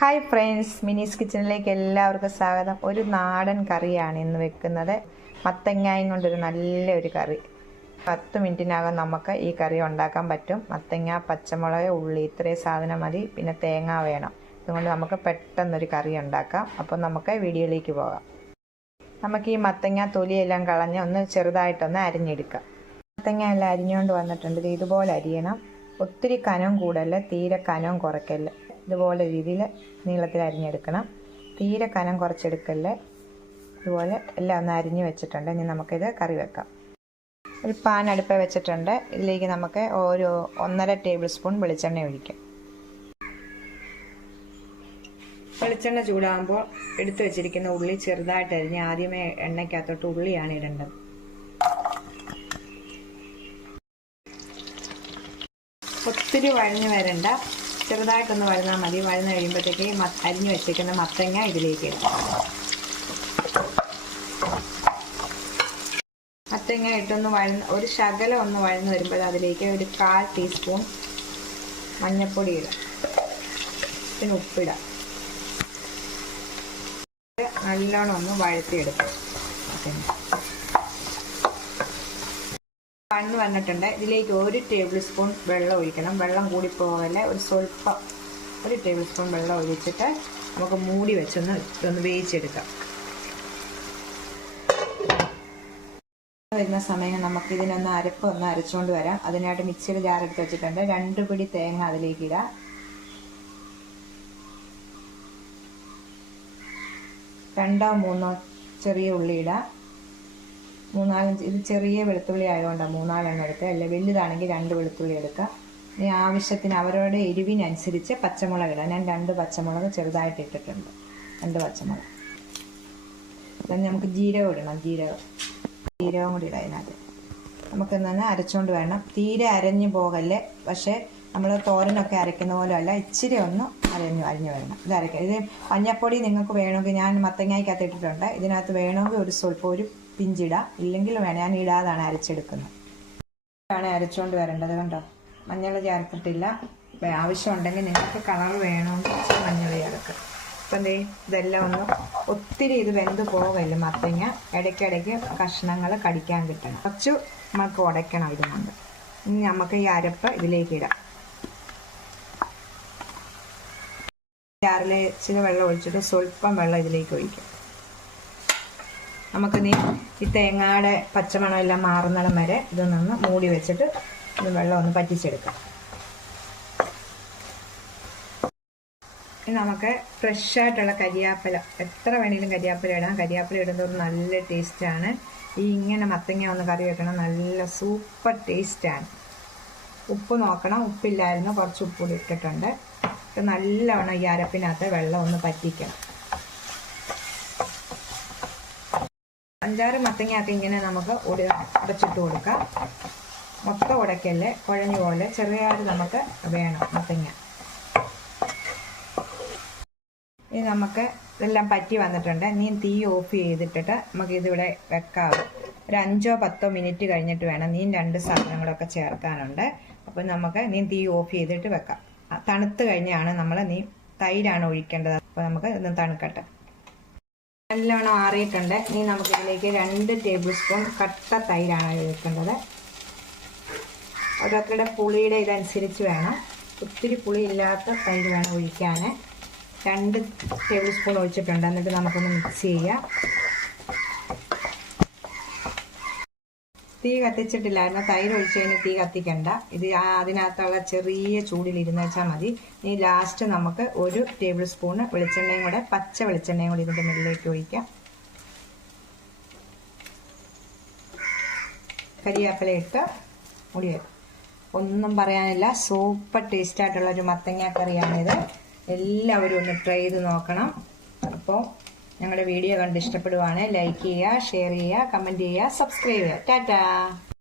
Hi friends മിനീസ് കിച്ചണിലേക്ക് എല്ലാവർക്കും സ്വാഗതം. ഒരു നാടൻ കറിയാണ് ഇന്ന് വെക്കുന്നത്. മത്തങ്ങായും കൊണ്ടൊരു നല്ലൊരു കറി. പത്ത് മിനിറ്റിനകം നമുക്ക് ഈ കറി ഉണ്ടാക്കാൻ പറ്റും. മത്തങ്ങ പച്ചമുളക് ഉള്ളി ഇത്രയും സാധനം മതി. പിന്നെ തേങ്ങ വേണം. അതുകൊണ്ട് നമുക്ക് പെട്ടെന്നൊരു കറി ഉണ്ടാക്കാം. അപ്പോൾ നമുക്ക് വീഡിയോയിലേക്ക് പോകാം. നമുക്ക് ഈ മത്തങ്ങ തൊലിയെല്ലാം കളഞ്ഞ് ഒന്ന് ചെറുതായിട്ടൊന്ന് അരിഞ്ഞെടുക്കാം. മത്തങ്ങ എല്ലാം അരിഞ്ഞുകൊണ്ട് വന്നിട്ടുണ്ട്. ഇത് ഇതുപോലെ അരിയണം. ഒത്തിരി കനം കൂടല്ല തീരെ കനവും കുറയ്ക്കല്ല. ഇതുപോലെ രീതിയിൽ നീളത്തിൽ അരിഞ്ഞെടുക്കണം. തീരെ കനം കുറച്ചെടുക്കല്ലേ? ഇതുപോലെ എല്ലാം ഒന്ന് അരിഞ്ഞ് വെച്ചിട്ടുണ്ട്. ഇനി നമുക്കിത് കറി വെക്കാം. ഒരു പാൻ അടുപ്പ് വെച്ചിട്ടുണ്ട്. ഇതിലേക്ക് നമുക്ക് ഒരു ഒന്നര ടേബിൾ സ്പൂൺ വെളിച്ചെണ്ണ ഒഴിക്കാം. വെളിച്ചെണ്ണ ചൂടാകുമ്പോൾ എടുത്തു വെച്ചിരിക്കുന്ന ഉള്ളി ചെറുതായിട്ട് അരിഞ്ഞ് ആദ്യമേ എണ്ണയ്ക്കകത്തോട്ട് ഉള്ളിയാണ് ഇടേണ്ടത്. ഒത്തിരി വഴഞ്ഞു വരണ്ട. ചെറുതായിട്ടൊന്ന് വഴുന്നാൽ മതി. വഴുന്ന് കഴിയുമ്പോഴത്തേക്ക് അരിഞ്ഞു വെച്ചേക്കുന്ന മത്തങ്ങ ഇതിലേക്ക് ഇടാം. മത്തങ്ങ ഇട്ടൊന്ന് വഴന്ന് ഒരു ശകലം ഒന്ന് വഴന്ന് വരുമ്പോൾ അതിലേക്ക് ഒരു കാൽ ടീസ്പൂൺ മഞ്ഞൾപ്പൊടി ഇടാം. പിന്നെ ഉപ്പിടാം. നല്ലോണം ഒന്ന് വഴത്തിയെടുക്കാം വഴന്ന് വന്നിട്ടുണ്ട്. ഇതിലേക്ക് ഒരു ടേബിൾ സ്പൂൺ വെള്ളം ഒഴിക്കണം. വെള്ളം കൂടി പോകല്ലേ ഒരു സ്വല്പം ഒരു ടേബിൾ സ്പൂൺ വെള്ളം ഒഴിച്ചിട്ട് നമുക്ക് മൂടി വെച്ചൊന്ന് ഒന്ന് വേവിച്ചെടുക്കാം. വരുന്ന സമയം നമുക്ക് ഇതിനൊന്ന് അരപ്പ് ഒന്ന് അരച്ചുകൊണ്ട് വരാം. അതിനായിട്ട് മിക്സിയിൽ ജാറെടുത്ത് വെച്ചിട്ടുണ്ട്. രണ്ട് പിടി തേങ്ങ അതിലേക്ക് ഇടാം. രണ്ടോ മൂന്നോ ചെറിയ ഉള്ളി ഇടാം. മൂന്നാലഞ്ച് ഇത് ചെറിയ വെളുത്തുള്ളി ആയതുകൊണ്ടാണ് മൂന്നാലെണ്ണം എടുക്കുക അല്ലെ വലുതാണെങ്കിൽ രണ്ട് വെളുത്തുള്ളി എടുക്കുക ഇനി ആവശ്യത്തിന് അവരുടെ എരിവിനനുസരിച്ച് പച്ചമുളക് ഇടാം. ഞാൻ രണ്ട് പച്ചമുളക് ചെറുതായിട്ട് ഇട്ടിട്ടുണ്ട്. രണ്ട് പച്ചമുളക്. അപ്പം നമുക്ക് ജീരകം ഇടണം ജീരകം. ജീരകം കൂടി ഇടാം അതിനകത്ത് നമുക്ക് തന്നെ അരച്ചുകൊണ്ട് വേണം തീരെ അരഞ്ഞു പോകല്ലേ? പക്ഷേ നമ്മൾ തോരനൊക്കെ അരയ്ക്കുന്ന പോലെ അല്ല ഇച്ചിരി ഒന്ന് അരഞ്ഞു അരിഞ്ഞു വരണം. ഇത് അരയ്ക്കുക ഇത് മഞ്ഞപ്പൊടി നിങ്ങൾക്ക് വേണമെങ്കിൽ ഞാൻ മത്തങ്ങായ്ക്കകത്ത് ഇട്ടിട്ടുണ്ട്. ഇതിനകത്ത് വേണമെങ്കിൽ ഒരു സ്വല്പം ഒരു പിഞ്ചിടാം ഇല്ലെങ്കിൽ വേണം ഞാൻ ഇടാതാണ് അരച്ചെടുക്കുന്നത്. ആണ് അരച്ചുകൊണ്ട് വരേണ്ടത് കണ്ടോ? മഞ്ഞൾ ചേർത്തിട്ടില്ല. ആവശ്യമുണ്ടെങ്കിൽ നിങ്ങൾക്ക് കളർ വേണമെങ്കിൽ മഞ്ഞൾ ചേർക്കുക അപ്പം എന്തേ ഇതെല്ലാം ഒന്ന് ഒത്തിരി ഇത് വെന്ത് പോകല്ല മത്തങ്ങ? ഇടയ്ക്കിടയ്ക്ക് കഷ്ണങ്ങൾ കടിക്കാൻ കിട്ടണം. കുറച്ച് നമുക്ക് ഉടയ്ക്കണം ഇതുകൊണ്ട് ഇനി നമുക്ക് ഈ അരപ്പ് ഇതിലേക്ക് ഇടാം. ജാറിൽ ഇച്ചിരി വെള്ളം ഒഴിച്ചിട്ട് സ്വല്പം വെള്ളം ഇതിലേക്ക് ഒഴിക്കും. നമുക്ക് നീ ഈ തേങ്ങയുടെ പച്ചമണം എല്ലാം മാറുന്നിടം വരെ ഇതൊന്നൊന്ന് മൂടി വെച്ചിട്ട് ഇത് വെള്ളം ഒന്ന് പറ്റിച്ചെടുക്കാം. നമുക്ക് ഫ്രഷ് ആയിട്ടുള്ള കരിയാപ്പല. എത്ര വേണമെങ്കിലും കരിയാപ്പല ഇടാം. കരിയാപ്പല ഇടുന്നത് നല്ല ടേസ്റ്റാണ് ഈ ഇങ്ങനെ മത്തങ്ങ ഒന്ന് കറി വെക്കണം. നല്ല സൂപ്പർ ടേസ്റ്റാണ് ഉപ്പ് നോക്കണം. ഉപ്പില്ലായിരുന്നു. കുറച്ച് ഉപ്പ് കൂടി ഇട്ടിട്ടുണ്ട്. നല്ലവണ്ണം ഈ അരപ്പിനകത്ത് വെള്ളം ഒന്ന് പറ്റിക്കണം. അഞ്ചാറ് മത്തങ്ങയൊക്കെ ഇങ്ങനെ നമുക്ക് ഉട ഉടച്ചിട്ട് കൊടുക്കാം. മൊത്തം ഉടയ്ക്കല്ലേ കുഴഞ്ഞു പോലെ ചെറിയാറ് നമുക്ക് വേണം മത്തങ്ങ. ഇനി നമുക്ക് ഇതെല്ലാം പറ്റി വന്നിട്ടുണ്ട്. ഇനി തീ ഓഫ് ചെയ്തിട്ടിട്ട് നമുക്ക് ഇതിവിടെ വെക്കാം. ഒരു അഞ്ചോ പത്തോ മിനിറ്റ് കഴിഞ്ഞിട്ട് വേണം നീ രണ്ട് സാധനങ്ങളൊക്കെ ചേർക്കാനുണ്ട്. അപ്പം നമുക്ക് നീ തീ ഓഫ് ചെയ്തിട്ട് വെക്കാം. തണുത്ത് കഴിഞ്ഞാണ് നമ്മൾ നീ തൈരാണ് ഒഴിക്കേണ്ടത്. അപ്പോൾ നമുക്ക് ഇന്ന് തണുക്കട്ടെ. നല്ലോണം ആറിയിട്ടുണ്ട്. ഇനി നമുക്ക് ഇതിലേക്ക് രണ്ട് ടേബിൾ സ്പൂൺ കട്ട തൈരാണ് ഒഴിക്കേണ്ടത്. ഓരോരുത്തരുടെ പുളിയുടെ ഇതനുസരിച്ച് വേണം. ഒത്തിരി പുളി ഇല്ലാത്ത തൈര് വേണം ഒഴിക്കാൻ രണ്ട് ടേബിൾ സ്പൂൺ ഒഴിച്ചിട്ടുണ്ട്. എന്നിട്ട് നമുക്കൊന്ന് മിക്സ് ചെയ്യാം. തീ കത്തിച്ചിട്ടില്ലായിരുന്നു തൈര് ഒഴിച്ച് കഴിഞ്ഞാൽ തീ കത്തിക്കണ്ട. ഇത് അതിനകത്തുള്ള ചെറിയ ചൂടിൽ ഇരുന്ന് വെച്ചാൽ മതി. ഇനി ലാസ്റ്റ് നമുക്ക് ഒരു ടേബിൾ സ്പൂണ് വെളിച്ചെണ്ണയും കൂടെ പച്ച വെളിച്ചെണ്ണയും കൂടി ഇതിന്റെ മുകളിലേക്ക് ഒഴിക്കാം. കരിയാപ്പില ഇട്ട് മുടി ഒന്നും പറയാനില്ല. സൂപ്പർ ടേസ്റ്റ് ആയിട്ടുള്ള ഒരു മത്തങ്ങ കറിയാണിത്. എല്ലാവരും ഒന്ന് ട്രൈ ചെയ്ത് നോക്കണം. അപ്പോൾ ഞങ്ങളുടെ വീഡിയോ കണ്ട് ഇഷ്ടപ്പെടുവാണെങ്കിൽ ലൈക്ക് ചെയ്യുക ഷെയർ ചെയ്യുക കമന്റ് ചെയ്യുക സബ്സ്ക്രൈബ് ചെയ്യുക. ടാറ്റാ.